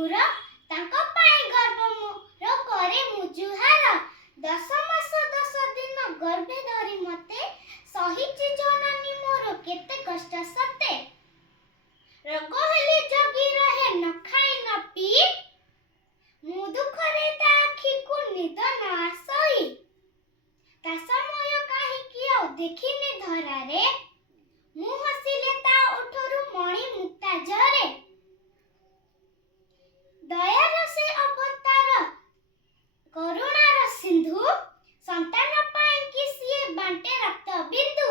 ବାବୁର ତାଙ୍କ ପାଇଁ ଗର୍ବ ମୋର କରେ ମୁଁ ଜୁହାର। 10 ମାସ 10 ଦିନ ଗର୍ଭେ ଧରି ମତେ ସହିଛି ଜନନୀ ମୋର କେତେ କଷ୍ଟ ସତେ। ରୋଗ ହେଲେ ଜଗି ରହେ ନ ଖାଇ ନ ପିଇ ମୁଁ ଦୁଃଖରେ ତା ଆଖିକୁ ନିଦ ନ ଆସଇ। ତା ସମୟ କାହିଁକି ଆଉ ଦେଖିନି ଧରାରେ ମୁଁ ହସିଲେ ତା ଓଠରୁ ମଣି ମୁକ୍ତା ଝରେ। ଦୟାର ସେ ଅବତାର କରୁଣାର ସିନ୍ଧୁ ସନ୍ତାନ ପାଇଁ କି ସିଏ ବାଣ୍ଟେ ରକ୍ତ ବିନ୍ଦୁ।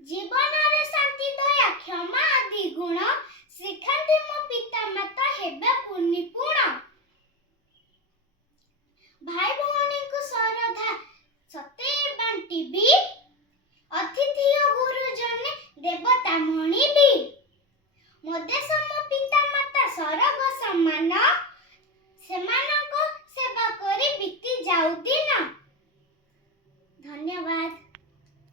ଜୀବନରେ ଶାନ୍ତି ଦୟା କ୍ଷମା ଆଦି ଗୁଣ ଶିଖାନ୍ତି ମୋ ପିତା ମାତା ହେବାକୁ ନିପୁଣ। ଭାଇ ଭଉଣୀଙ୍କୁ ଶ୍ରଦ୍ଧା ସତେ ବାଣ୍ଟିବି ଅତିଥି ଓ ଗୁରୁଜନେ ଦେବତା ମଣିବି। ମୋ ଦେଶ ମୋ ପିତା ମାତା ସରଗ ସମାନ ସେମାନଙ୍କ ସେବା କରି ବିତି ଯାଉ ଦିନ। ଧନ୍ୟବାଦ।